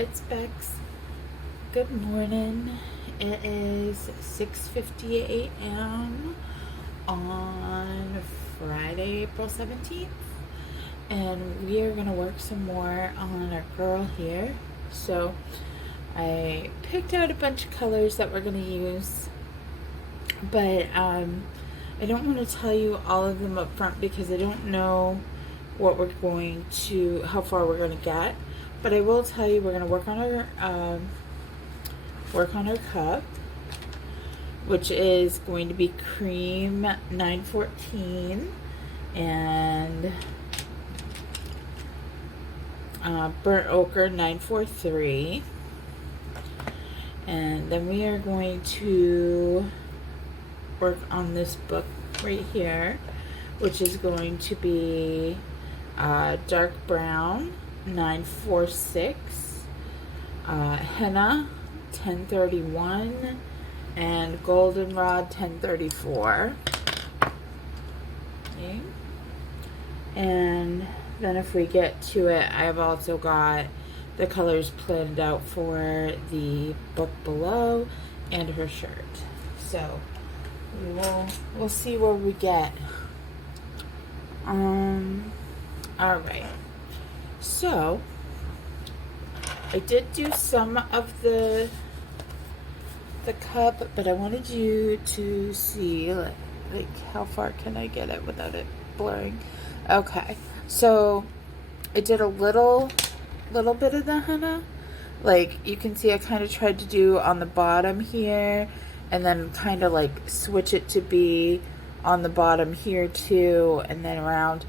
it's Bex. Good morning. It is 6:50 a.m. on Friday, April 17th. And we are going to work some more on our girl here. So I picked out a bunch of colors that we're going to use. But I don't want to tell you all of them up front because I don't know what we're going to, how far we're going to get. But I will tell you we're going to work on our cup, which is going to be cream 914 and burnt ochre 943. And then we are going to work on this book right here, which is going to be dark brown 946, henna 1031, and goldenrod 1034. Okay. And then if we get to it, I've also got the colors planned out for the book below and her shirt. So we'll see where we get. All right. So I did do some of the cup, but I wanted you to see like how far can I get it without it blurring. Okay, so I did a little bit of the henna. Like you can see I kind of tried to do on the bottom here and then kind of like switch it to be on the bottom here too and then around.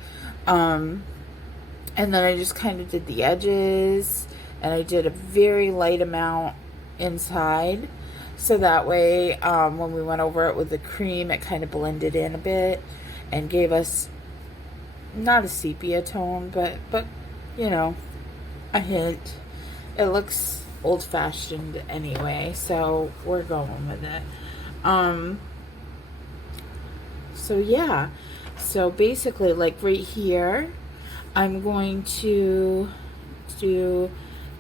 And then I just kind of did the edges and I did a very light amount inside. So that way, when we went over it with the cream, it kind of blended in a bit and gave us not a sepia tone, but you know, a hint. It looks old-fashioned anyway, so we're going with it. So yeah, so basically, like right here, I'm going to do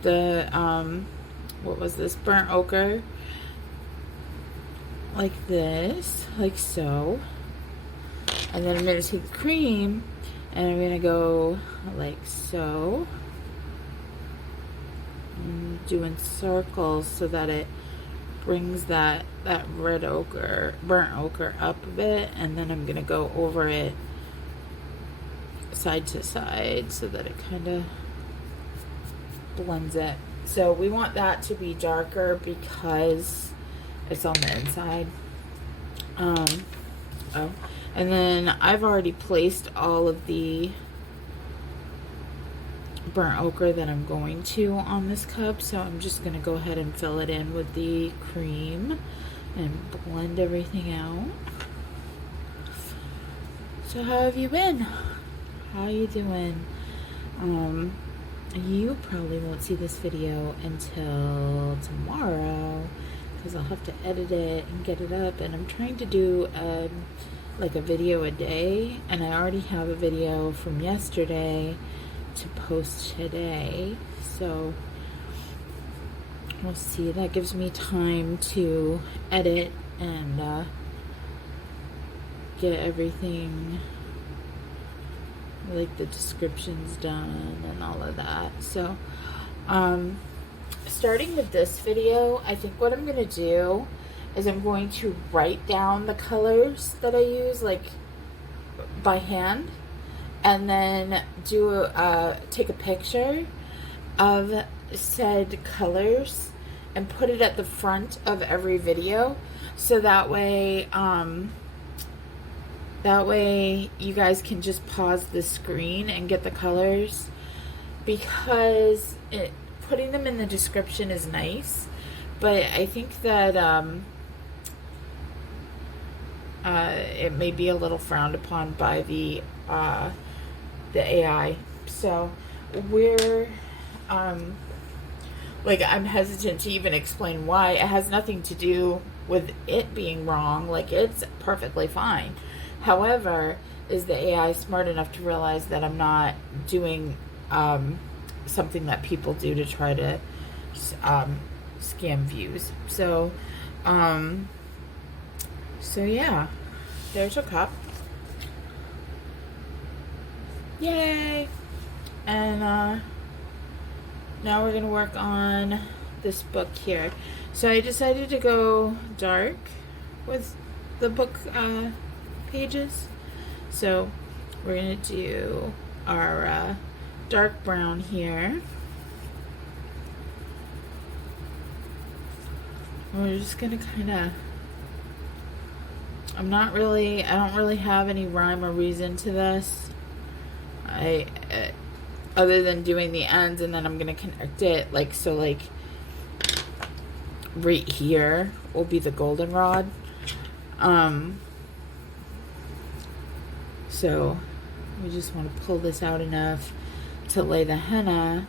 the what was this, burnt ochre, like this, like so, and then I'm going to take the cream and I'm going to go like so, doing circles so that it brings that red ochre, burnt ochre up a bit, and then I'm going to go over it side to side so that it kind of blends it. So we want that to be darker because it's on the inside. And then I've already placed all of the burnt ochre that I'm going to on this cup, so I'm just going to go ahead and fill it in with the cream and blend everything out. So how have you been? How you doing? You probably won't see this video until tomorrow because I'll have to edit it and get it up, and I'm trying to do like a video a day, and I already have a video from yesterday to post today, so we'll see. That gives me time to edit and get everything, like the descriptions done and all of that. So starting with this video, I think what I'm going to do is I'm going to write down the colors that I use, like by hand, and then do take a picture of said colors and put it at the front of every video, so that way you guys can just pause the screen and get the colors, because putting them in the description is nice, but I think that it may be a little frowned upon by the AI. So we're like, I'm hesitant to even explain why. It has nothing to do with it being wrong. Like, it's perfectly fine. However, is the AI smart enough to realize that I'm not doing something that people do to try to scam views. So, yeah, there's a cup. Yay! And now we're gonna work on this book here. So I decided to go dark with the book pages. So we're gonna do our dark brown here. We're just gonna kind of, I don't really have any rhyme or reason to this. Other than doing the ends, and then I'm gonna connect it like so. Like right here will be the goldenrod. So we just want to pull this out enough to lay the henna,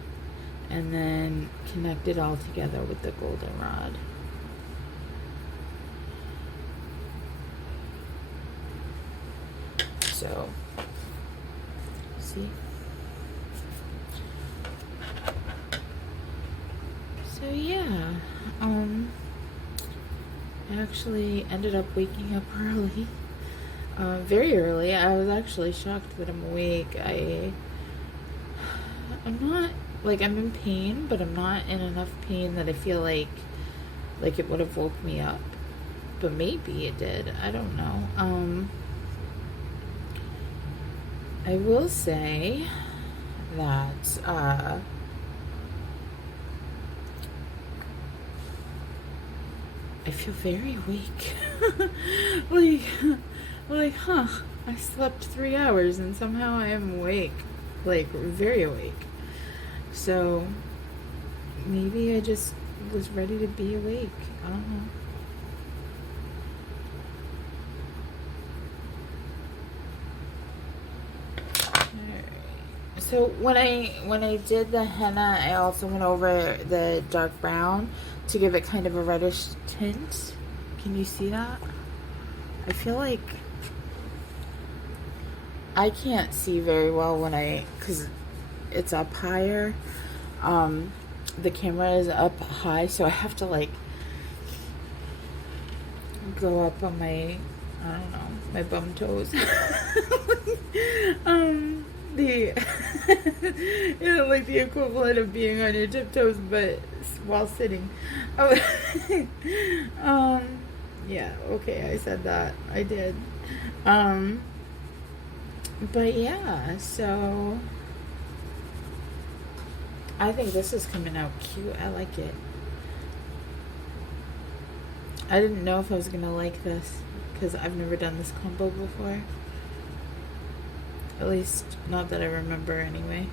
and then connect it all together with the goldenrod. So, see? So yeah, I actually ended up waking up early, very early. I was actually shocked that I'm awake. I'm not, like, I'm in pain, but I'm not in enough pain that I feel like it would have woke me up. But maybe it did. I don't know. I will say that I feel very awake. like, I slept 3 hours and somehow I am awake. Like, very awake. So, maybe I just was ready to be awake. I don't know. So when I did the henna, I also went over the dark brown to give it kind of a reddish tint. Can you see that? I feel like I can't see very well because it's up higher. The camera is up high, so I have to like go up on my, I don't know, my bum toes. The like the equivalent of being on your tiptoes, but while sitting. Oh, yeah. Okay, I said that. I did. But yeah. So I think this is coming out cute. I like it. I didn't know if I was gonna like this because I've never done this combo before. At least, not that I remember anyway.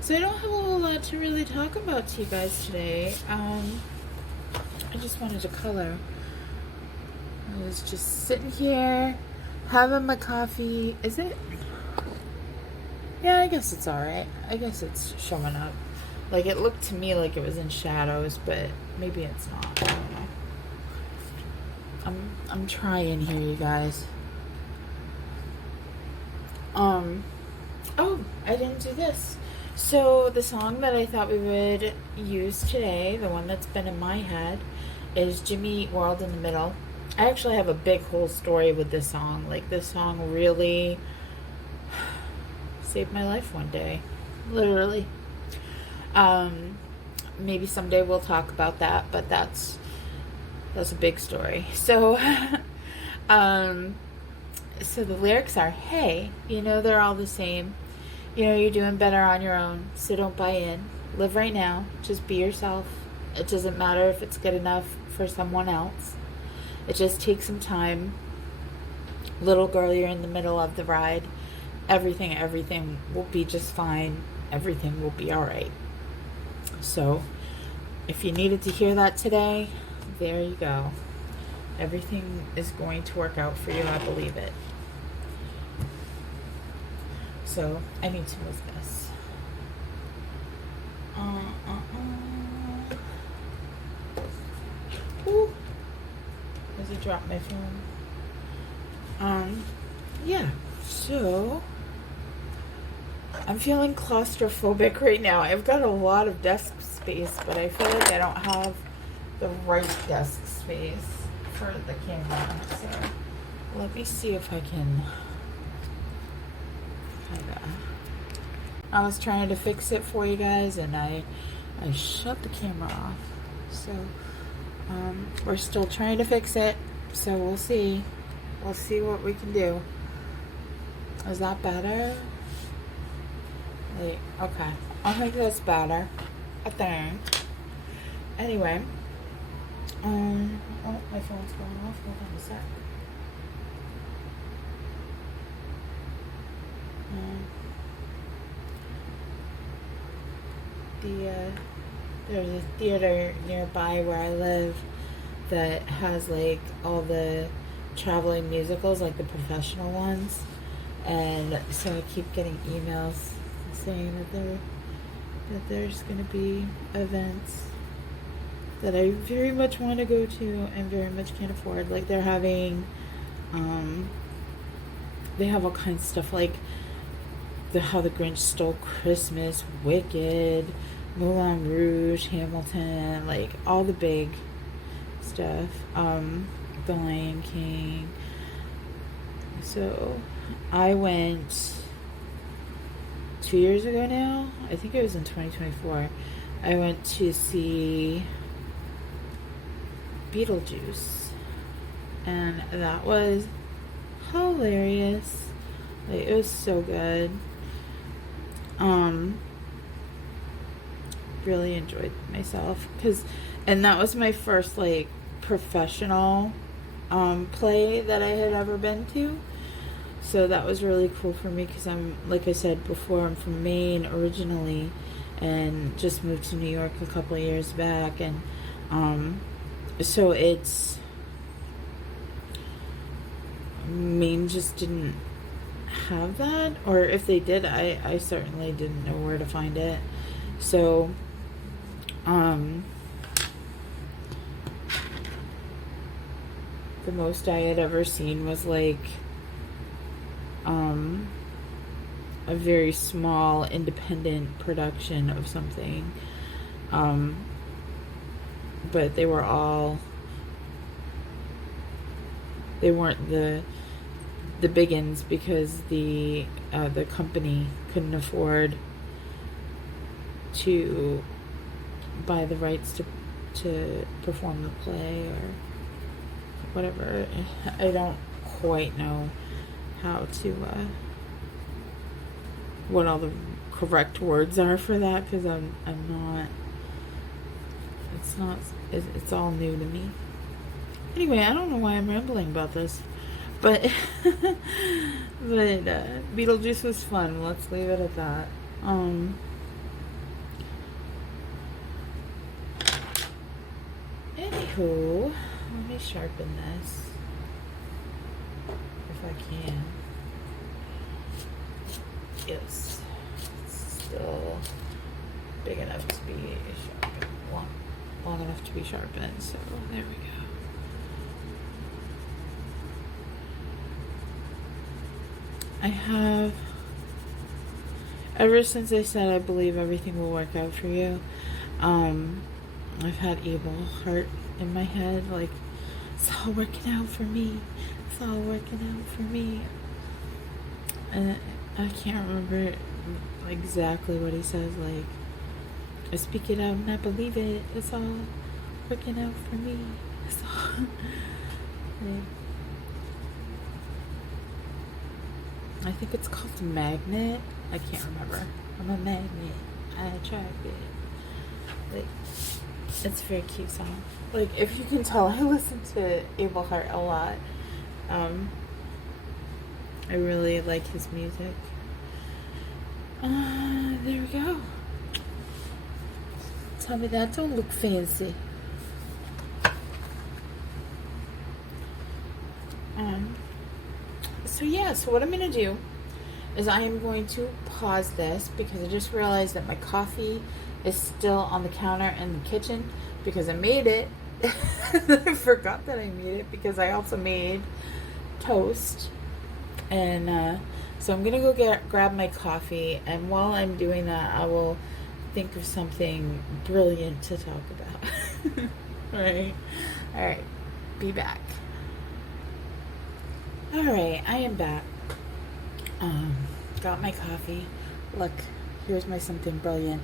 So I don't have a whole lot to really talk about to you guys today. I just wanted to color. I was just sitting here, having my coffee. Is it? Yeah, I guess it's alright. I guess it's showing up. Like, it looked to me like it was in shadows, but maybe it's not. I don't know. I'm trying here, you guys. Oh, I didn't do this. So, the song that I thought we would use today, the one that's been in my head, is Jimmy Eat World in the Middle. I actually have a big whole story with this song. Like, this song really saved my life one day, literally. Maybe someday we'll talk about that, but that's a big story. So so the lyrics are, hey, they're all the same, you're doing better on your own, so don't buy in. Live right now, just be yourself. It doesn't matter if it's good enough for someone else. It just takes some time. Little girl, you're in the middle of the ride. Everything will be just fine. Everything will be alright. So, if you needed to hear that today, there you go. Everything is going to work out for you. I believe it. So, I need to move this. Ooh. dropped my phone. Yeah, so I'm feeling claustrophobic right now. I've got a lot of desk space, but I feel like I don't have the right desk space for the camera. So let me see if I can I was trying to fix it for you guys, and I shut the camera off. So we're still trying to fix it. So we'll see. We'll see what we can do. Is that better? Wait, okay. I think that's better. I think. Anyway. Oh, my phone's going off. Hold on a sec. There's a theater nearby where I live that has like all the traveling musicals, like the professional ones, and so I keep getting emails saying that there's going to be events that I very much want to go to and very much can't afford. Like they're having, they have all kinds of stuff like How the Grinch Stole Christmas, Wicked, Moulin Rouge, Hamilton, like all the big stuff. The Lion King. So I went 2 years ago now. I think it was in 2024. I went to see Beetlejuice, and that was hilarious. Like, it was so good. Really enjoyed myself and that was my first like professional play that I had ever been to. So that was really cool for me because I'm, like I said before, I'm from Maine originally and just moved to New York a couple of years back, and so it's Maine just didn't have that, or if they did, I certainly didn't know where to find it. So the most I had ever seen was like a very small independent production of something, but they weren't the big uns because the company couldn't afford to buy the rights to perform the play or whatever. I don't quite know how to what all the correct words are for that because I'm not. It's all new to me. Anyway, I don't know why I'm rambling about this, but Beetlejuice was fun. Let's leave it at that. Anywho, let me sharpen this if I can. Yes, it's still big enough to be sharpened, long enough to be sharpened. So there we go. I have, ever since I said I believe everything will work out for you, I've had evil heart in my head, like, it's all working out for me. It's all working out for me. And I can't remember exactly what he says, like, I speak it out and I believe it. It's all working out for me. It's all, like, I think it's called Magnet. I can't remember. I'm a magnet. I attract it. Like, it's a very cute song. Like, if you can tell, I listen to Abel Hart a lot. I really like his music. There we go. Tell me that don't look fancy. So what I'm going to do is I am going to pause this because I just realized that my coffee is still on the counter in the kitchen because I made it I forgot that I made it because I also made toast. And so I'm gonna go grab my coffee, and while I'm doing that, I will think of something brilliant to talk about. Right? All right. Be back. All right, I am back. Got my coffee. Look, here's my something brilliant.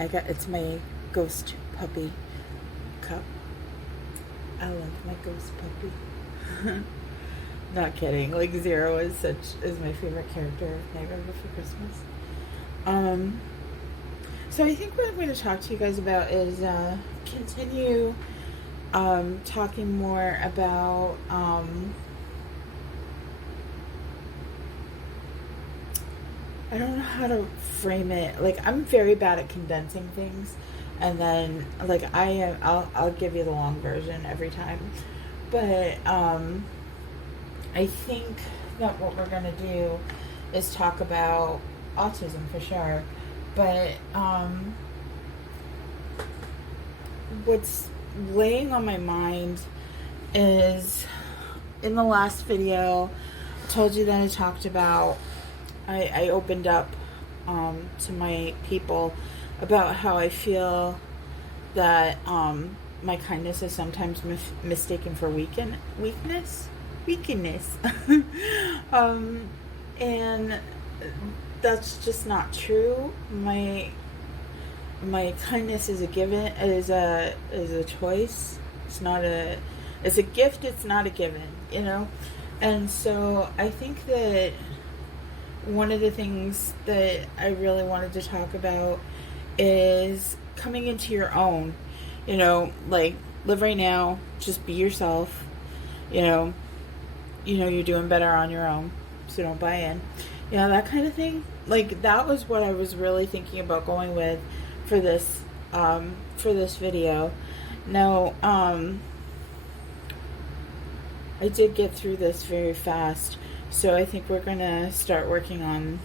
It's my ghost puppy cup. I love my ghost puppy. Not kidding. Like Zero is my favorite character of Nightmare Before Christmas. So I think what I'm going to talk to you guys about is continue talking more about I don't know how to frame it. Like, I'm very bad at condensing things, and then like I'll give you the long version every time. But I think that what we're gonna do is talk about autism for sure. But what's laying on my mind is, in the last video, I told you that I talked about, I opened up to my people about how I feel that my kindness is sometimes mistaken for weakness. And that's just not true. My kindness is a given, is a choice. It's a gift, it's not a given, you know? And so I think that one of the things that I really wanted to talk about is coming into your own, like, live right now, just be yourself, you're doing better on your own, so don't buy in, that kind of thing. Like, that was what I was really thinking about going with for this video. Now, I did get through this very fast, so I think we're gonna start working on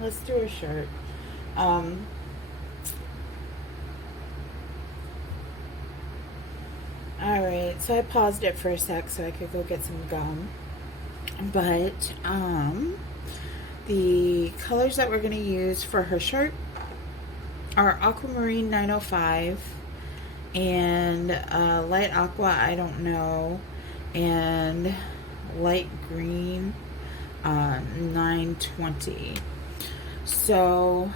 let's do a shirt. Alright, so I paused it for a sec so I could go get some gum. But the colors that we're going to use for her shirt are Aquamarine 905 and Light Aqua, I don't know, and Light Green 920. So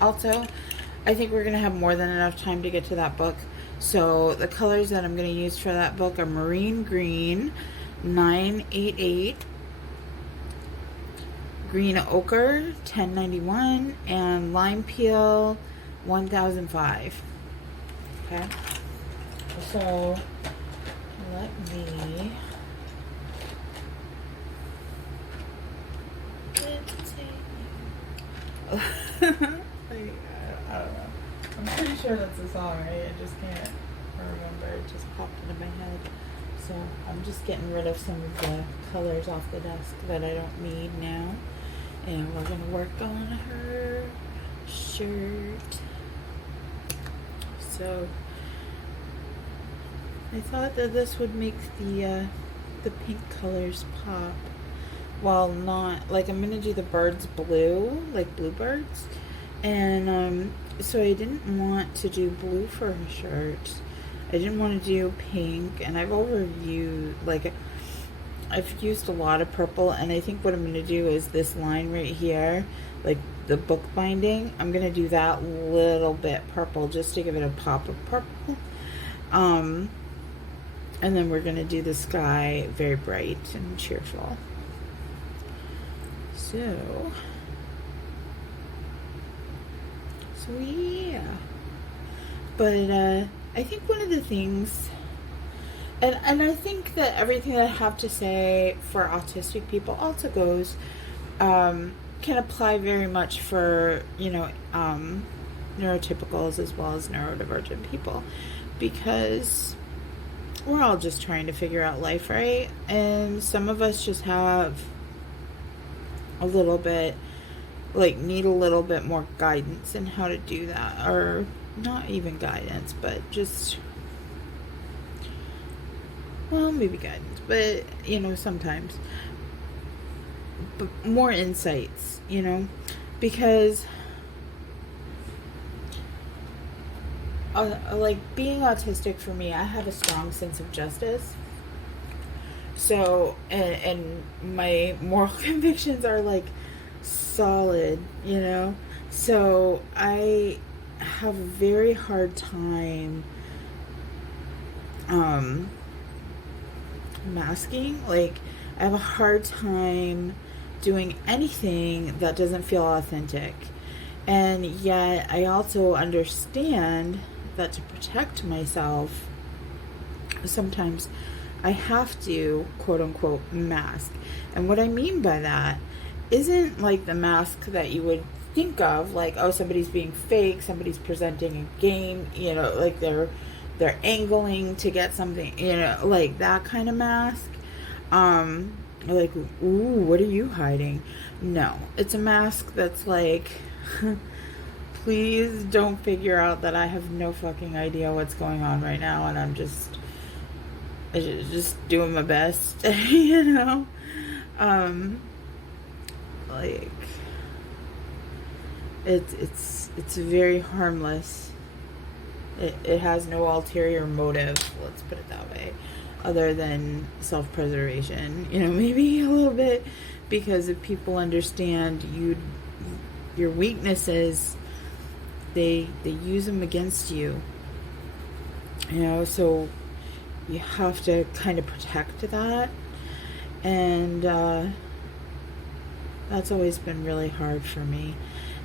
also, I think we're going to have more than enough time to get to that book. So the colors that I'm going to use for that book are Marine Green 988, Green Ochre 1091, and Lime Peel 1005. Okay, so let me I don't know. I'm pretty sure that's a song, right? I just can't remember. It just popped into my head. So I'm just getting rid of some of the colors off the desk that I don't need now. And we're going to work on her shirt. So I thought that this would make the pink colors pop. While not, like, I'm going to do the birds blue, like bluebirds. And so I didn't want to do blue for her shirt. I didn't want to do pink, and I've used a lot of purple, and I think what I'm going to do is this line right here, like the book binding, I'm going to do that little bit purple just to give it a pop of purple. And then we're going to do the sky very bright and cheerful. So yeah. But I think one of the things, and I think that everything that I have to say for autistic people also goes, can apply very much for, neurotypicals as well as neurodivergent people, because we're all just trying to figure out life, right? And some of us just have a little bit, like, need a little bit more guidance in how to do that, or not even guidance, but just, well, maybe guidance, but, sometimes, but more insights, because, like, being autistic for me, I have a strong sense of justice. So, and my moral convictions are, like, solid, So, I have a very hard time masking. Like, I have a hard time doing anything that doesn't feel authentic. And yet, I also understand that to protect myself, sometimes I have to, quote unquote, mask. And what I mean by that isn't like the mask that you would think of, like, oh, somebody's being fake, somebody's presenting a game, like they're angling to get something, like that kind of mask. Like, ooh, what are you hiding? No, it's a mask that's like, please don't figure out that I have no fucking idea what's going on right now, and I'm just doing my best, like, it's very harmless. It has no ulterior motive, let's put it that way, other than self-preservation, maybe a little bit, because if people understand your weaknesses, they use them against you, so you have to kind of protect that. And that's always been really hard for me.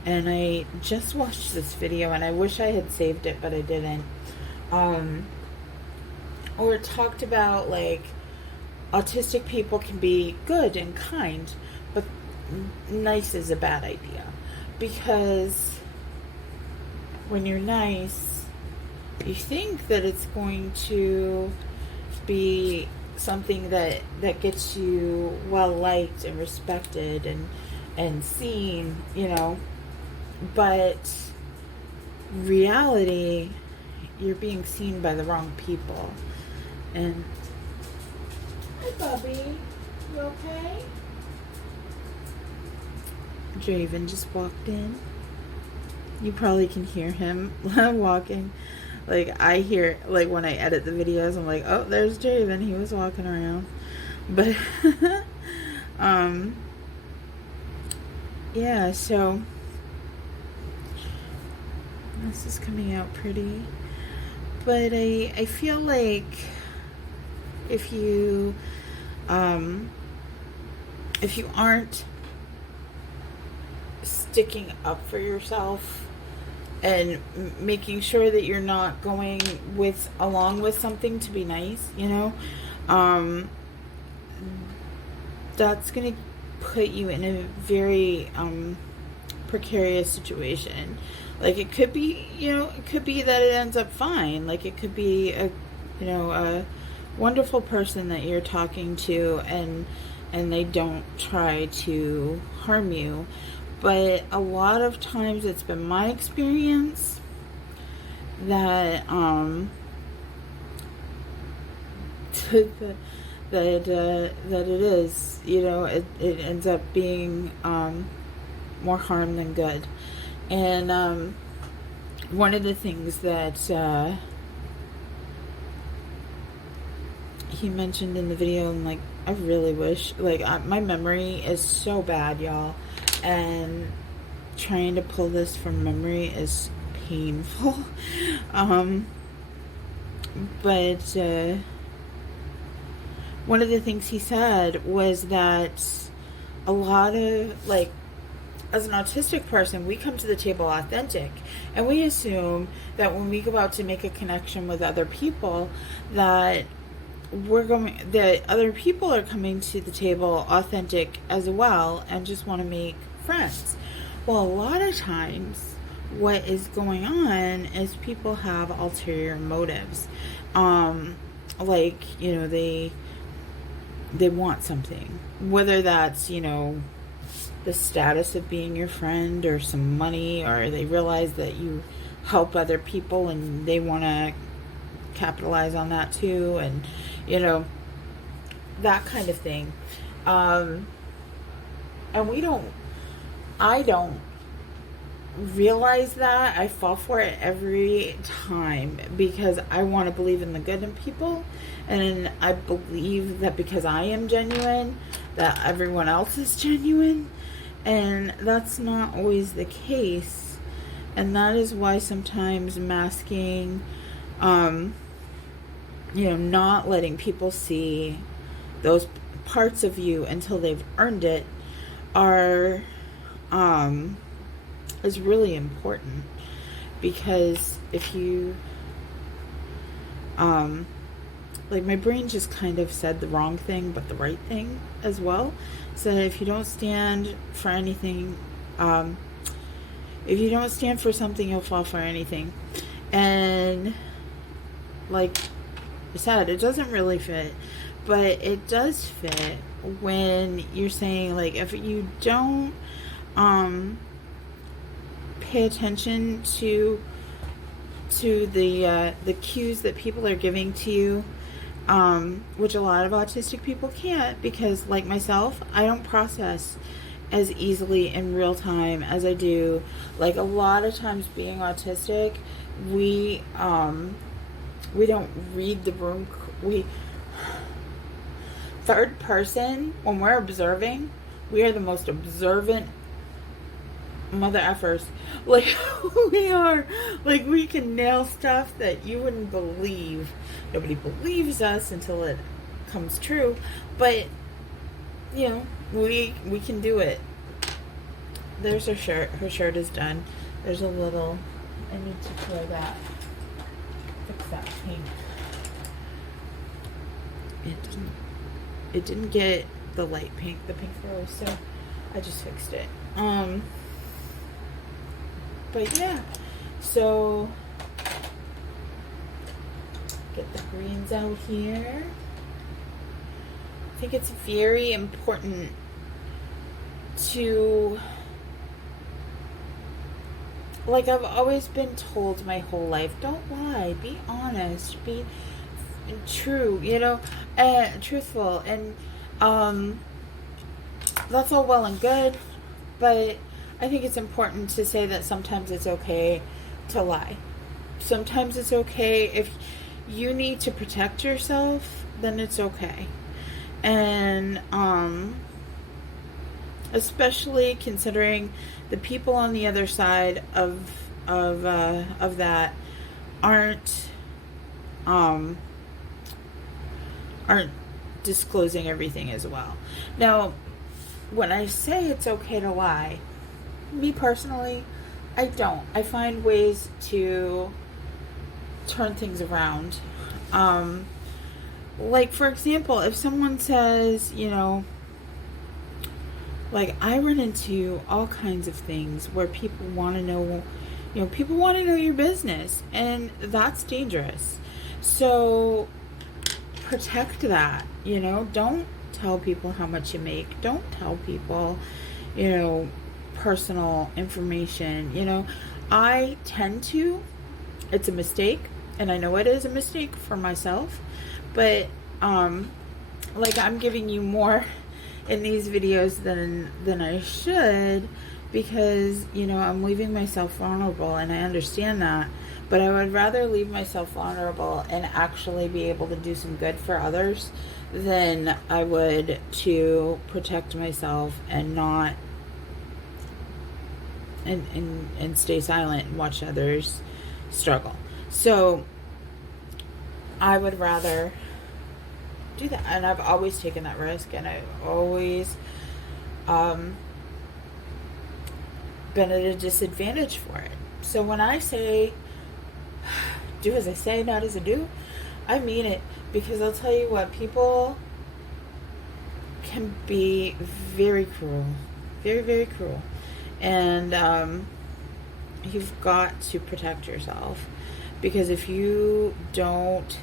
And I just watched this video, and I wish I had saved it, but I didn't. Or it talked about, like, autistic people can be good and kind, but nice is a bad idea. Because when you're nice, you think that it's going to be something that gets you well liked and respected and seen, but reality, you're being seen by the wrong people. And hi, Bubby, you okay? Draven just walked in. You probably can hear him walking. Like, I hear, like, when I edit the videos, I'm like, oh, there's Draven. He was walking around. But, yeah, so, this is coming out pretty. But I feel like if you aren't sticking up for yourself and making sure that you're not going along with something to be nice, that's going to put you in a very precarious situation. Like, it could be, it could be that it ends up fine. Like, it could be a wonderful person that you're talking to, and they don't try to harm you. But a lot of times, it's been my experience that that it is, it ends up being more harm than good. And one of the things that he mentioned in the video, and, like, I really wish, like, my memory is so bad, y'all, and trying to pull this from memory is painful. But one of the things he said was that a lot of, like, as an autistic person, we come to the table authentic, and we assume that when we go out to make a connection with other people, that other people are coming to the table authentic as well and just want to make friends. Well, a lot of times what is going on is people have ulterior motives. Like, they want something, whether that's, the status of being your friend, or some money, or they realize that you help other people, and they want to capitalize on that too, and you know, that kind of thing. And I don't realize that. I fall for it every time because I want to believe in the good in people, and I believe that because I am genuine, that everyone else is genuine, and that's not always the case. And that is why sometimes masking, not letting people see those parts of you until they've earned it are is really important. Because if you like, my brain just kind of said the wrong thing but the right thing as well. So if you don't stand for anything, if you don't stand for something, you'll fall for anything. And like I said, it doesn't really fit, but it does fit when you're saying, like, if you don't pay attention to the cues that people are giving to you, which a lot of autistic people can't, because like myself, I don't process as easily in real time as I do. Like, a lot of times being autistic, we don't read the room. We third person, when we're observing, we are the most observant mother effers. Like, we are, like, we can nail stuff that you wouldn't believe. Nobody believes us until it comes true, but you know, we can do it. There's her shirt. Her shirt is done. There's a little, I need to clear that, fix that pink. It didn't get the light pink, the pink rose, so I just fixed it. But yeah, so get the greens out here. I think it's very important to, like, I've always been told my whole life, don't lie, be honest, be true, truthful, and that's all well and good, but I think it's important to say that sometimes it's okay to lie. Sometimes it's okay. If you need to protect yourself, then it's okay. And especially considering the people on the other side of that aren't disclosing everything as well. Now, when I say it's okay to lie, me personally, I don't. I find ways to turn things around. Like, for example, if someone says, like, I run into all kinds of things where people want to know, people want to know your business, and that's dangerous. So protect that, don't tell people how much you make. Don't tell people, personal information. I tend to, it's a mistake, and I know it is a mistake for myself, but like, I'm giving you more in these videos than I should, because I'm leaving myself vulnerable, and I understand that, but I would rather leave myself vulnerable and actually be able to do some good for others than I would to protect myself and not and stay silent and watch others struggle. So I would rather do that, and I've always taken that risk, and I've always been at a disadvantage for it. So when I say do as I say, not as I do, I mean it, because I'll tell you what, people can be very cruel, very, very cruel, and you've got to protect yourself, because if you don't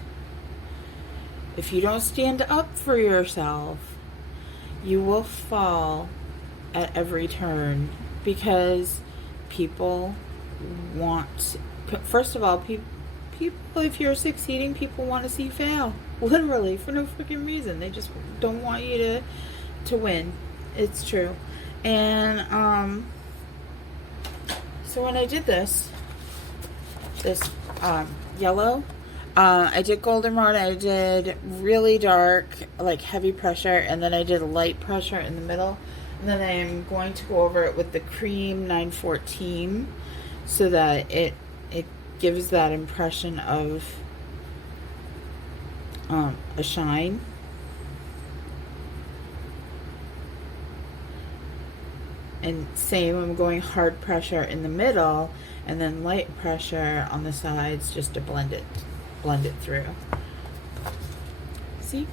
stand up for yourself, you will fall at every turn, because people want First of all, people, if you're succeeding, people want to see you fail. Literally, for no freaking reason. They just don't want you to win. It's true. And so when I did this yellow, I did goldenrod, I did really dark, like heavy pressure, and then I did light pressure in the middle. And then I'm going to go over it with the cream 914 so that it gives that impression of a shine. And same, I'm going hard pressure in the middle and then light pressure on the sides just to blend it through. See?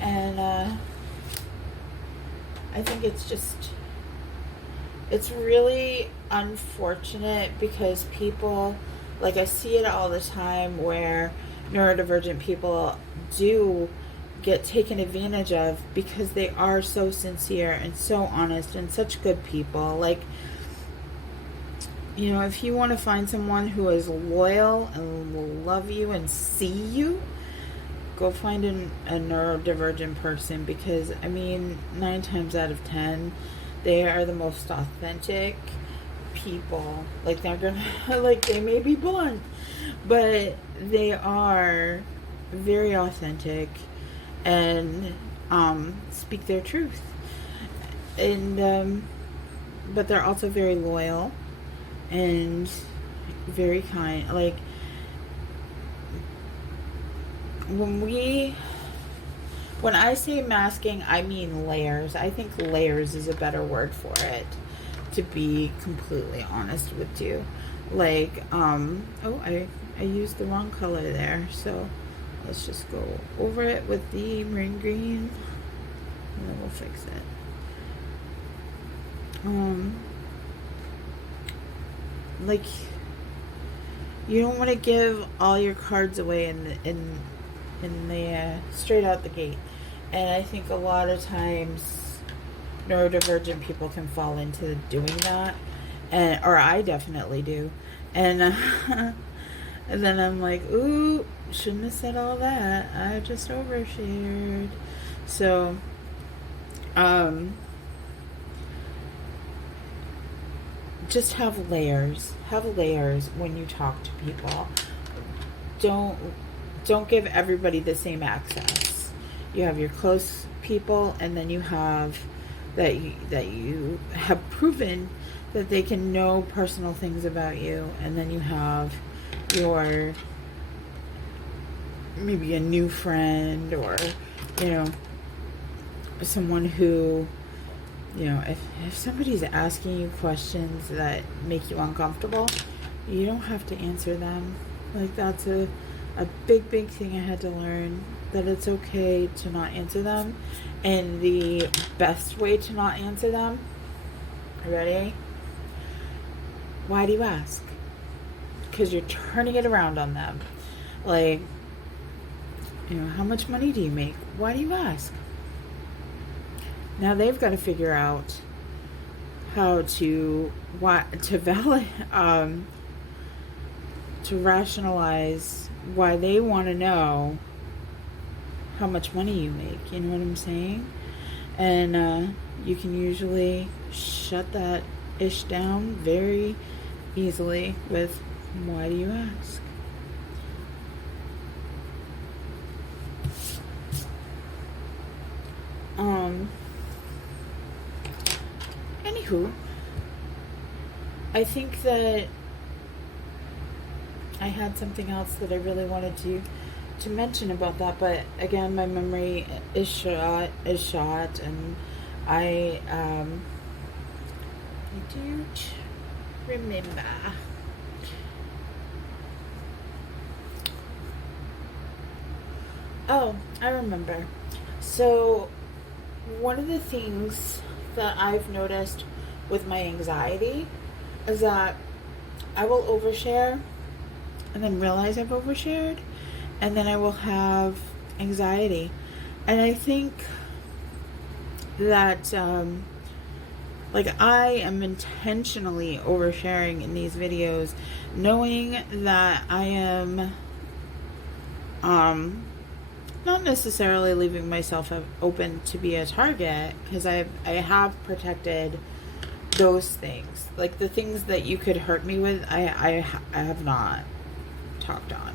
And I think it's really unfortunate because people, like, I see it all the time where neurodivergent people do get taken advantage of because they are so sincere and so honest and such good people. Like, you know, if you want to find someone who is loyal and will love you and see you, go find a neurodivergent person, because, I mean, 9 times out of 10, they are the most authentic people. Like, they're gonna, like, they may be blunt, but they are very authentic and speak their truth. And but they're also very loyal and very kind. Like, when I say masking, I mean layers. I think layers is a better word for it, to be completely honest with you. Like, oh, I used the wrong color there, so let's just go over it with the marine green, and then we'll fix it. Like, you don't want to give all your cards away in the straight out the gate. And I think a lot of times neurodivergent people can fall into doing that, or I definitely do. And and then I'm like, ooh, shouldn't have said all that. I just overshared. So just have layers. Have layers when you talk to people. Don't give everybody the same access. You have your close people, and then you have that you have proven that they can know personal things about you, and then you have your, maybe a new friend, or, you know, someone who, you know, if somebody's asking you questions that make you uncomfortable, you don't have to answer them. Like, that's a big thing I had to learn, that it's okay to not answer them. And the best way to not answer them, ready? Why do you ask? Because you're turning it around on them. Like, you know, how much money do you make? Why do you ask? Now they've got to figure out how to rationalize why they want to know how much money you make. You know what I'm saying? And you can usually shut that ish down very easily with, why do you ask? Anywho, I think that I had something else that I really wanted to mention about that, but again, my memory is shot, and I don't remember. Oh, I remember. So, one of the things that I've noticed with my anxiety is that I will overshare and then realize I've overshared, and then I will have anxiety. And I think that Like, I am intentionally oversharing in these videos, knowing that I am not necessarily leaving myself open to be a target, because I have protected those things. Like, the things that you could hurt me with, I have not talked on.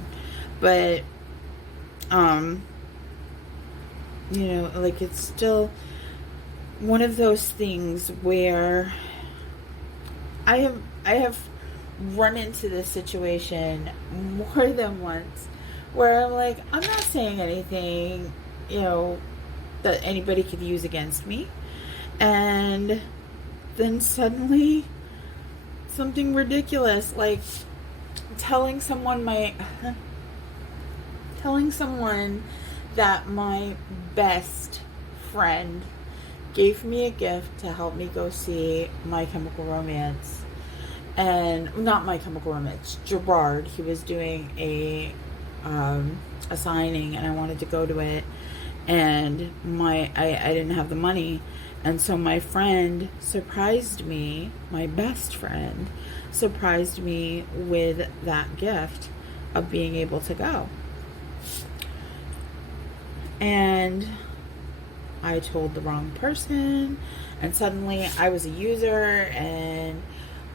But you know, like, it's still one of those things where I have run into this situation more than once, where I'm like, I'm not saying anything, you know, that anybody could use against me, and then suddenly something ridiculous, like telling someone that my best friend gave me a gift to help me go see My Chemical Romance. And not My Chemical Romance, Gerard. He was doing a signing, and I wanted to go to it, and I didn't have the money, and so my friend surprised me. My best friend surprised me with that gift of being able to go. And I told the wrong person, and suddenly I was a user, and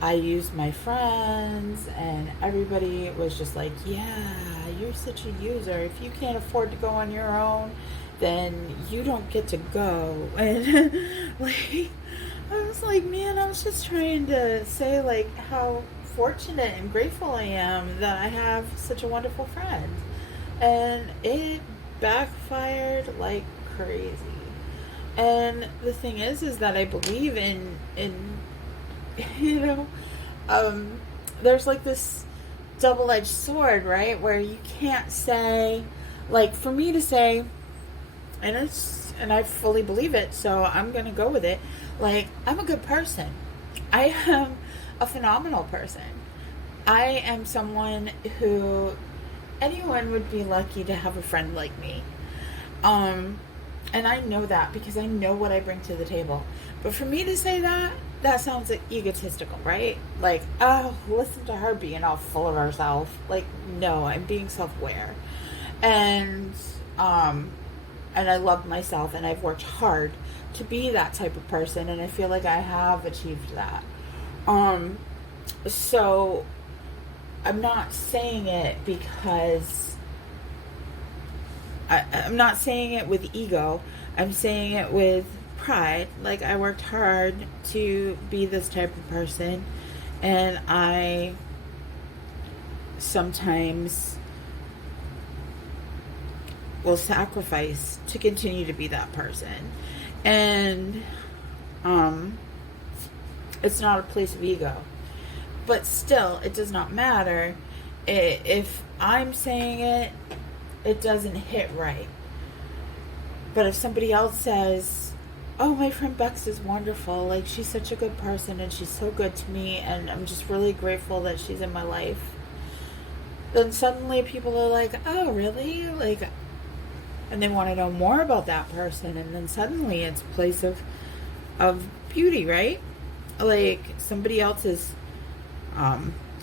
I used my friends, and everybody was just like, yeah, you're such a user. If you can't afford to go on your own, then you don't get to go. And like, I was like, man, I was just trying to say, like, how fortunate and grateful I am that I have such a wonderful friend. And it backfired like crazy. And the thing is that I believe in you know, there's like this double-edged sword, right? Where you can't say, like, for me to say, and I fully believe it, so I'm gonna go with it. Like, I'm a good person. I am a phenomenal person. I am someone who anyone would be lucky to have a friend like me. And I know that because I know what I bring to the table. But for me to say that sounds like egotistical, right? Like, oh, listen to her being all full of herself. Like, no, I'm being self-aware. And I love myself, and I've worked hard to be that type of person, and I feel like I have achieved that. So I'm not saying it because I'm not saying it with ego. I'm saying it with pride. Like, I worked hard to be this type of person, and I sometimes will sacrifice to continue to be that person. And it's not a place of ego, but still, it does not matter. If I'm saying it, it doesn't hit right. But if somebody else says, oh, my friend Bex is wonderful, like, she's such a good person, and she's so good to me, and I'm just really grateful that she's in my life, then suddenly people are like, oh, really? Like, and they want to know more about that person, and then suddenly it's a place of beauty, right? Like, somebody else has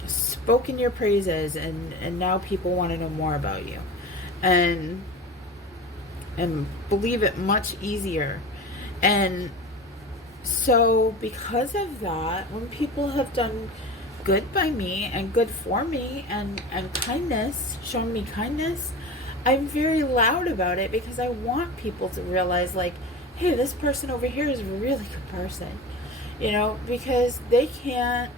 spoken your praises, and now people want to know more about you, and believe it much easier. And so because of that, when people have done good by me and good for me, and kindness, shown me kindness, I'm very loud about it, because I want people to realize, like, hey, this person over here is a really good person, you know, because they can't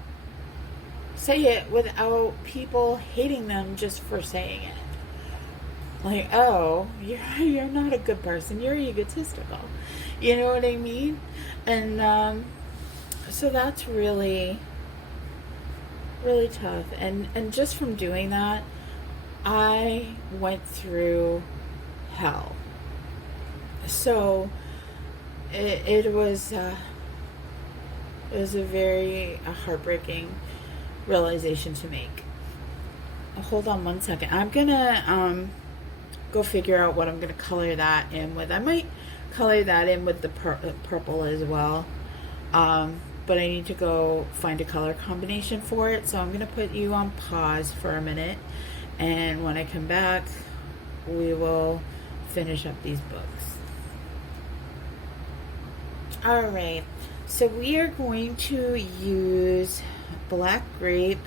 say it without people hating them just for saying it. Like, oh, you're not a good person, you're egotistical, you know what I mean? And so that's really, really tough. And just from doing that, I went through hell. So it was a very heartbreaking realization to make. Hold on one second. I'm gonna go figure out what I'm gonna color that in with. I might color that in with the purple as well. but I need to go find a color combination for it. So I'm going to put you on pause for a minute. And when I come back, we will finish up these books. All right. So we are going to use Black Grape,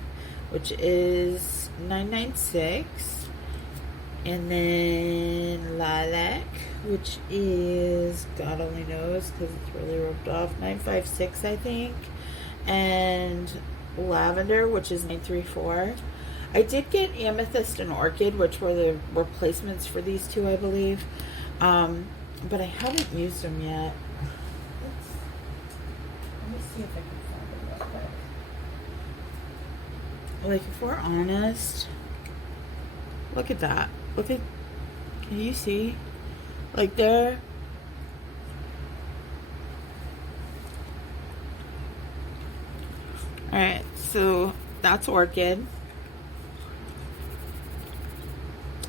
which is $9.96. And then Lilac, which is, God only knows because it's really rubbed off, $9.56 I think. And Lavender, which is $9.34. I did get Amethyst and Orchid, which were the replacements for these two, I believe. But I haven't used them yet. Let me see if I can find it real quick. Like, if we're honest, look at that. Look at, can you see? Like there. Alright, so that's Orchid.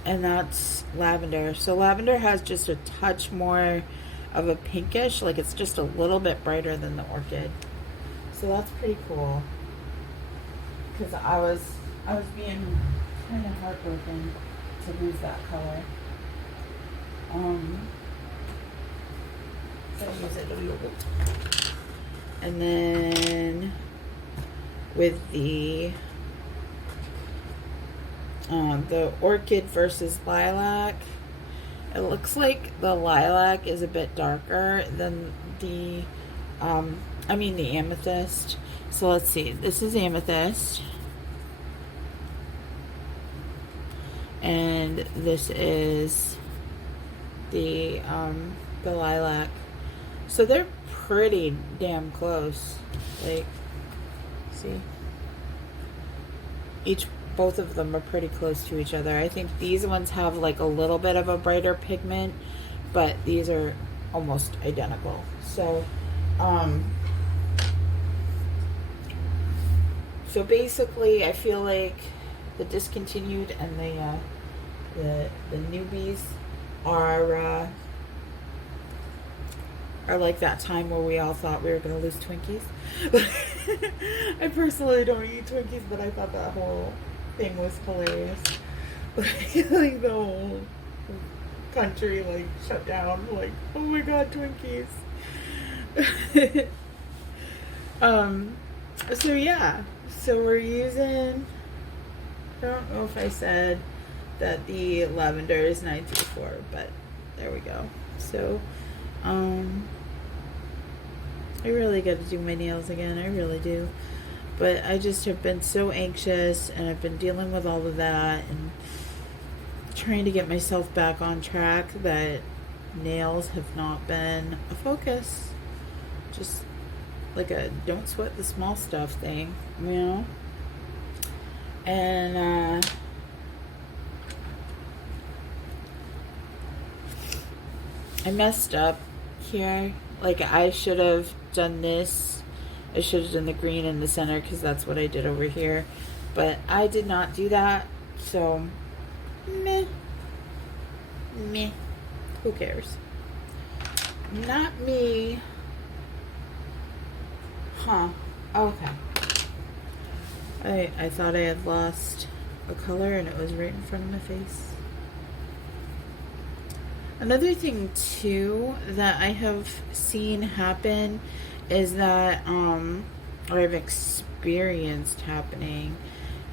And that's Lavender. So Lavender has just a touch more of a pinkish, like it's just a little bit brighter than the Orchid. So that's pretty cool. Because I was being kind of heartbroken to lose that color. So I use it a little bit. And then with the Orchid versus Lilac, it looks like the Lilac is a bit darker than the the Amethyst. So let's see, this is Amethyst. And this is the Lilac. So they're pretty damn close. Like, see? Both of them are pretty close to each other. I think these ones have like a little bit of a brighter pigment, but these are almost identical. So, so basically I feel like the discontinued and the newbies are like that time where we all thought we were going to lose Twinkies. I personally don't eat Twinkies, but I thought that whole thing was hilarious. Like the whole country like shut down. Like, oh my god, Twinkies. So yeah. So we're using, I don't know if I said that the Lavender is $9.34, but there we go. So I really got to do my nails again. I really do. But I just have been so anxious, and I've been dealing with all of that and trying to get myself back on track, that nails have not been a focus. Just like a don't sweat the small stuff thing, you know? And I messed up here. Like, I should have done this. I should have done the green in the center because that's what I did over here. But I did not do that. So, meh. Who cares? Not me. Huh. Okay. I thought I had lost a color and it was right in front of my face. Another thing too that I have seen happen is that or I've experienced happening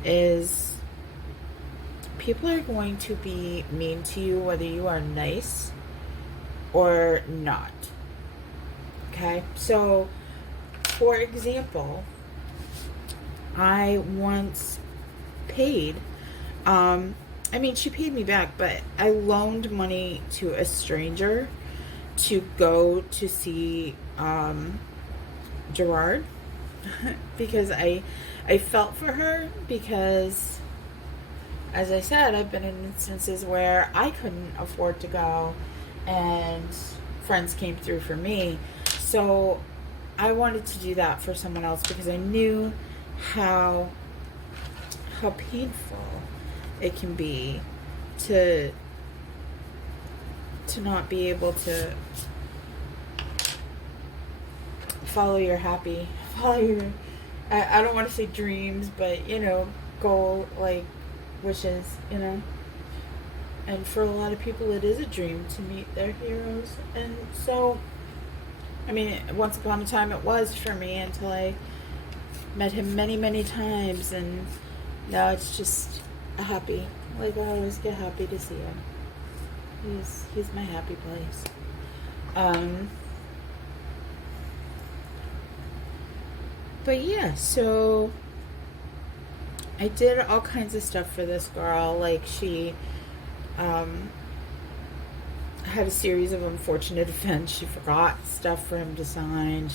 is people are going to be mean to you whether you are nice or not. Okay? So for example, I once paid she paid me back, but I loaned money to a stranger to go to see Gerard because I felt for her because, as I said, I've been in instances where I couldn't afford to go and friends came through for me. So I wanted to do that for someone else because I knew how painful it can be to not be able to follow your happy follow your, I don't want to say dreams, but, goal, like, wishes, And for a lot of people, it is a dream to meet their heroes. And so, I mean, once upon a time it was for me until I met him many, many times. And now it's just a happy. Like, I always get happy to see him. He's my happy place. But yeah, so I did all kinds of stuff for this girl. Like, she had a series of unfortunate events. She forgot stuff for him to sign.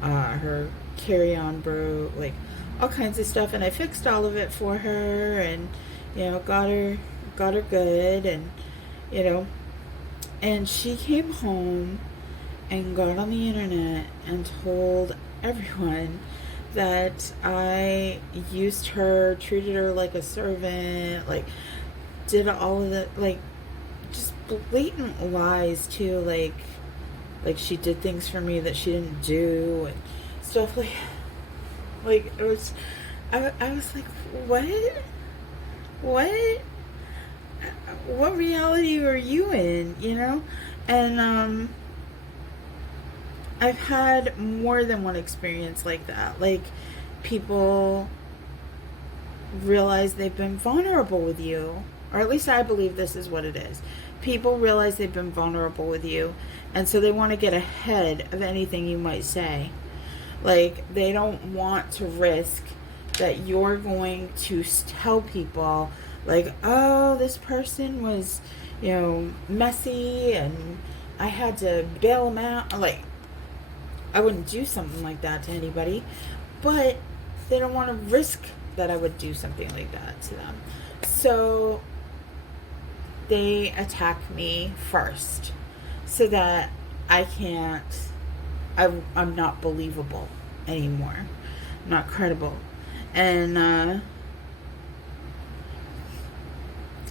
Her carry-on broke, like all kinds of stuff, and I fixed all of it for her, and got her good, and and she came home and got on the internet and told everyone that I used her, treated her like a servant, like did all of the, like, just blatant lies too, like she did things for me that she didn't do and stuff, like it was, I was like, what reality are you in, and I've had more than one experience like that. Like, people realize they've been vulnerable with you, or at least I believe this is what it is. People realize they've been vulnerable with you, and so they want to get ahead of anything you might say. Like, they don't want to risk that you're going to tell people, like, oh, this person was, messy, and I had to bail them out. Like, I wouldn't do something like that to anybody, but they don't want to risk that I would do something like that to them. So they attack me first so that I'm not believable anymore. I'm not credible. And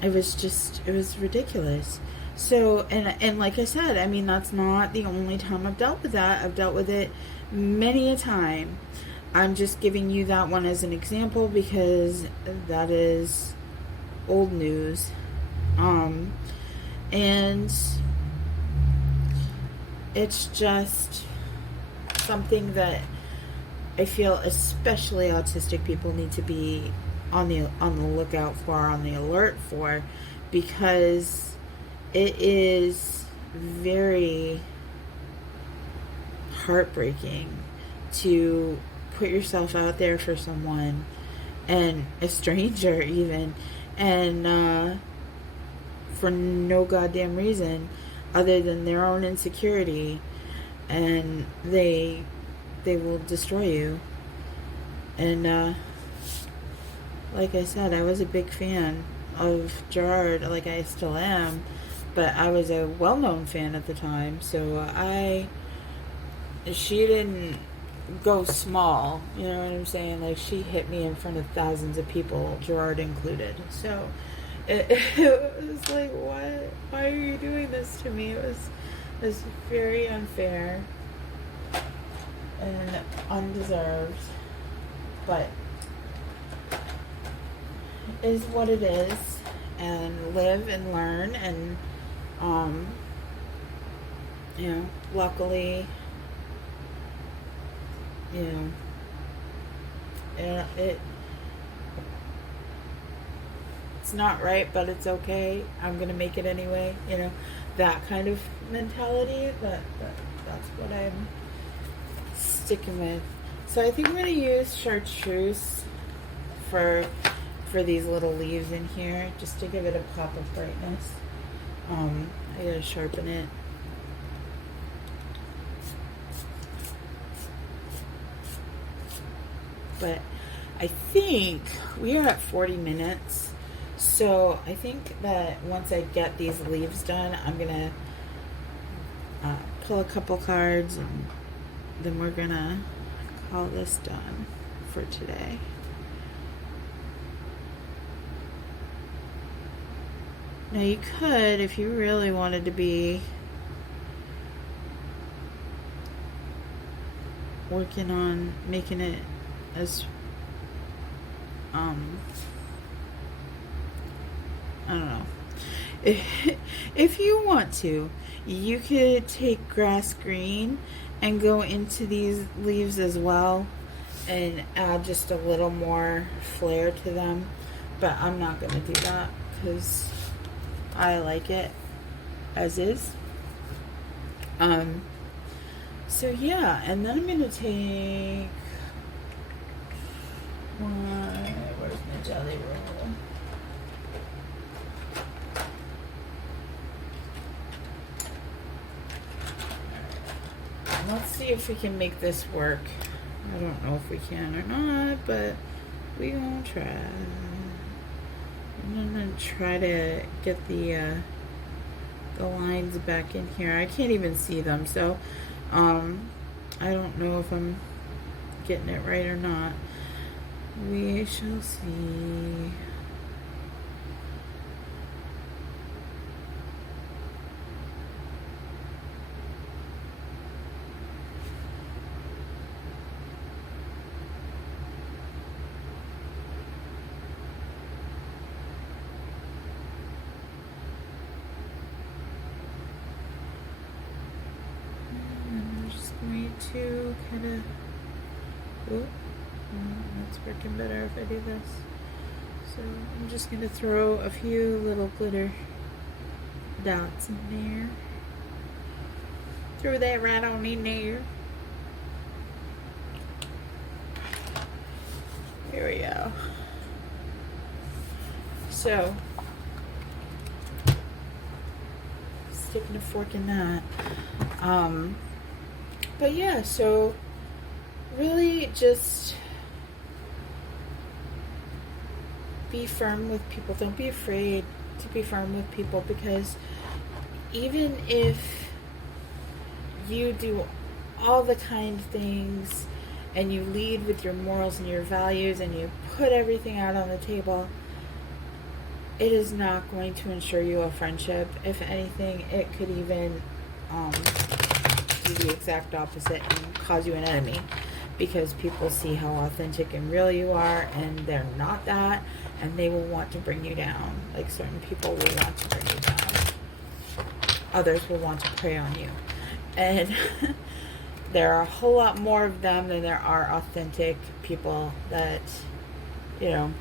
it was ridiculous. So, and like I said, I mean, that's not the only time I've dealt with that. I've dealt with it many a time. I'm just giving you that one as an example because that is old news. And it's just something that I feel especially autistic people need to be on the lookout for, on the alert for, because it is very heartbreaking to put yourself out there for someone, and a stranger even, and for no goddamn reason other than their own insecurity, and they will destroy you. And like I said, I was a big fan of Gerard, like I still am, but I was a well-known fan at the time, so she didn't go small, you know what I'm saying? Like, she hit me in front of thousands of people, Gerard included. So it was like, what? Why are you doing this to me? It was very unfair and undeserved, but it is what it is, and live and learn, and luckily, it's not right, but it's okay. I'm gonna make it anyway. That kind of mentality. That's what I'm sticking with. So I think I'm gonna use chartreuse for these little leaves in here, just to give it a pop of brightness. I gotta sharpen it. But I think we are at 40 minutes. So I think that once I get these leaves done, I'm gonna pull a couple cards, and then we're gonna call this done for today. Now you could, if you really wanted to be working on making it as I don't know. If you want to, you could take grass green and go into these leaves as well and add just a little more flair to them. But I'm not going to do that because I like it as is. So yeah, and then I'm going to take where's my jelly roll? Let's see if we can make this work. I don't know if we can or not, but we gonna try. I'm gonna try to get the lines back in here. I can't even see them, so I don't know if I'm getting it right or not. We shall see. To kind of, that's working better if I do this. So I'm just going to throw a few little glitter dots in there. Throw that right on in there. There we go. So, sticking a fork in that. But yeah, so really just be firm with people. Don't be afraid to be firm with people, because even if you do all the kind things and you lead with your morals and your values and you put everything out on the table, it is not going to ensure you a friendship. If anything, it could even do the exact opposite and cause you an enemy, because people see how authentic and real you are, and they're not that, and they will want to bring you down. Like, certain people will want to bring you down, others will want to prey on you, and there are a whole lot more of them than there are authentic people that, you know,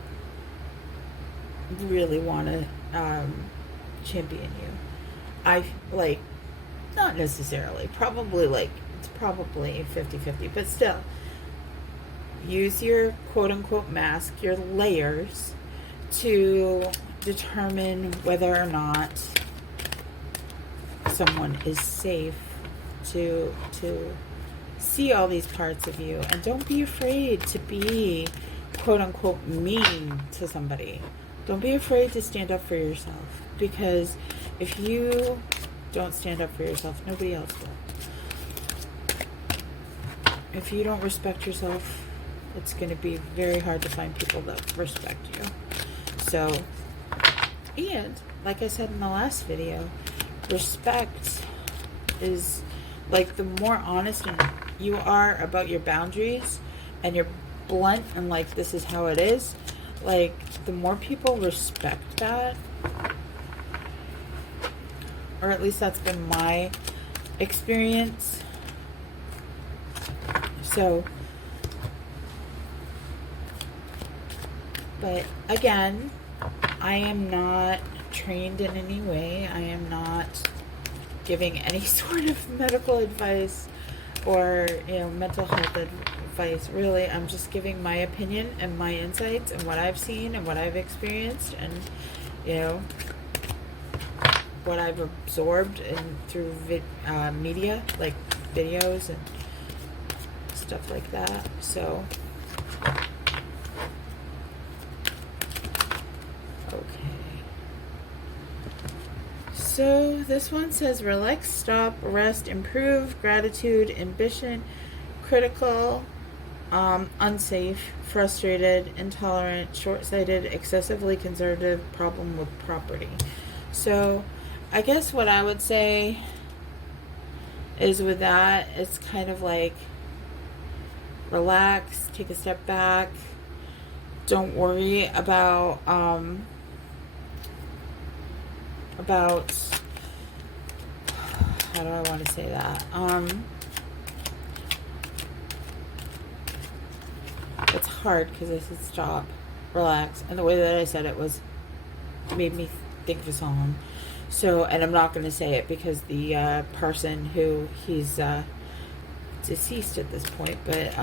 really want to champion you. I like, not necessarily, probably, like, it's probably 50-50, but still, use your quote-unquote mask, your layers, to determine whether or not someone is safe to see all these parts of you. And don't be afraid to be quote-unquote mean to somebody. Don't be afraid to stand up for yourself, because if you don't stand up for yourself, nobody else will. If you don't respect yourself, it's going to be very hard to find people that respect you. So, and like I said in the last video, respect is, like, the more honest you are about your boundaries and you're blunt and like, this is how it is, like, the more people respect that. Or at least that's been my experience. So, but again, I am not trained in any way. I am not giving any sort of medical advice or, you know, mental health advice. Really, I'm just giving my opinion and my insights and what I've seen and what I've experienced, and, you know, what I've absorbed and through media, like videos and stuff like that. So, okay. So this one says relax, stop, rest, improve, gratitude, ambition, critical, unsafe, frustrated, intolerant, short-sighted, excessively conservative, problem with property. So I guess what I would say is, with that, it's kind of like, relax, take a step back. Don't worry about how do I want to say that? It's hard because I said stop, relax, and the way that I said it made me think of a song. So, and I'm not going to say it because the person who he's deceased at this point, but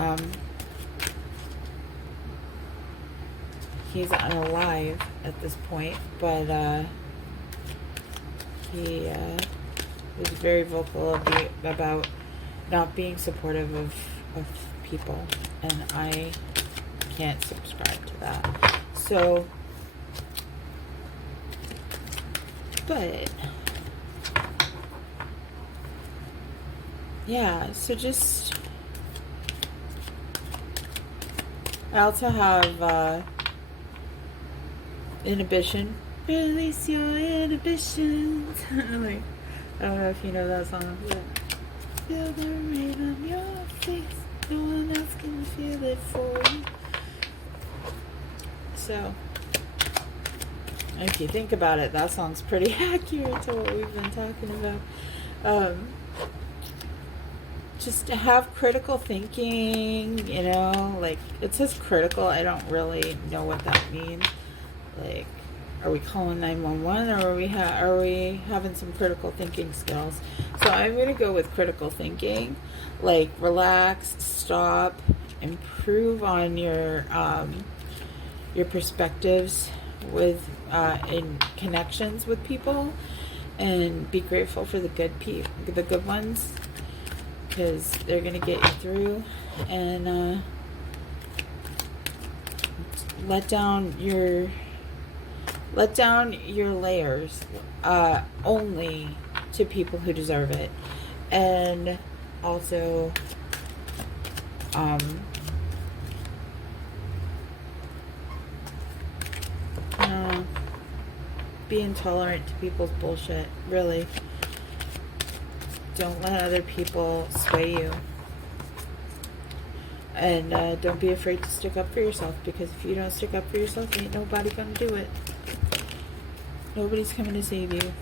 he's unalive at this point, but he was very vocal about not being supportive of people, and I can't subscribe to that. So, but yeah, so just I also have inhibition. Release your inhibitions. Like, I don't know if you know that song. Yeah. Feel the rain on your face. No one else can feel it for you. So, if you think about it, that song's pretty accurate to what we've been talking about. Just to have critical thinking, you know, like, it says critical. I don't really know what that means. Like, are we calling 911, or are we having some critical thinking skills? So I'm going to go with critical thinking. Like, relax, stop, improve on your perspectives with in connections with people, and be grateful for the good ones, because they're going to get you through. And let down your layers only to people who deserve it. And also be intolerant to people's bullshit. Really, don't let other people sway you. And don't be afraid to stick up for yourself, because if you don't stick up for yourself, ain't nobody gonna do it. Nobody's coming to save you.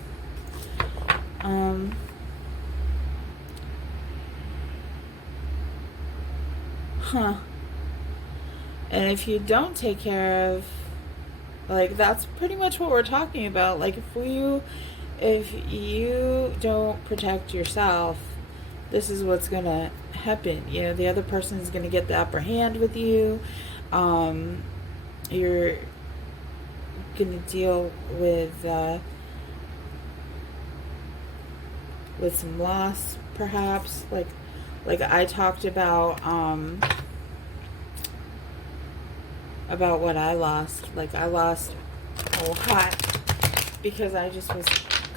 And if you don't take care of, like, that's pretty much what we're talking about. Like, if you don't protect yourself, this is what's gonna happen. You know, the other person is gonna get the upper hand with you. You're gonna deal with some loss, perhaps. Like I talked about what I lost. Like, I lost a lot because I just was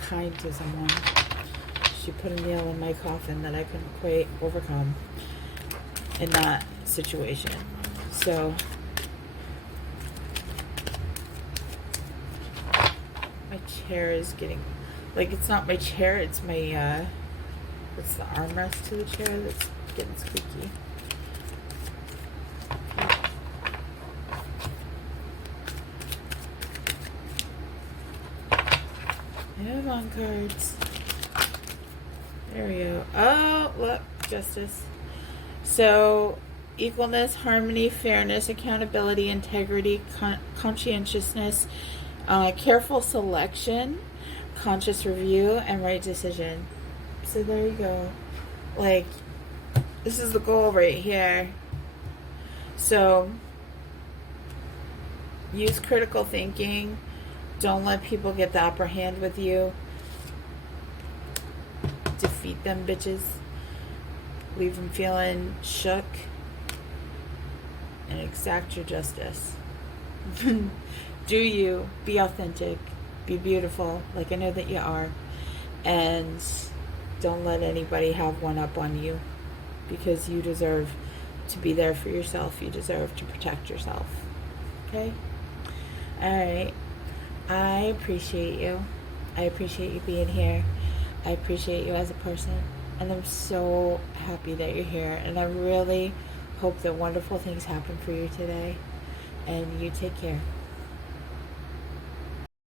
kind to someone. She put a nail in my coffin that I couldn't quite overcome in that situation. So my chair is getting, like, it's not my chair, it's my it's the armrest to the chair that's getting squeaky. Come on, cards. There we go. Oh, look, justice. So, equalness, harmony, fairness, accountability, integrity, conscientiousness, careful selection, conscious review, and right decision. So there you go. Like, this is the goal right here. So, use critical thinking. Don't let people get the upper hand with you. Defeat them bitches. Leave them feeling shook. And exact your justice. Do you. Be authentic. Be beautiful, like I know that you are. And don't let anybody have one up on you, because you deserve to be there for yourself. You deserve to protect yourself. Okay? Alright. I appreciate you. I appreciate you being here. I appreciate you as a person. And I'm so happy that you're here. And I really Hope that wonderful things happen for you today. And you take care.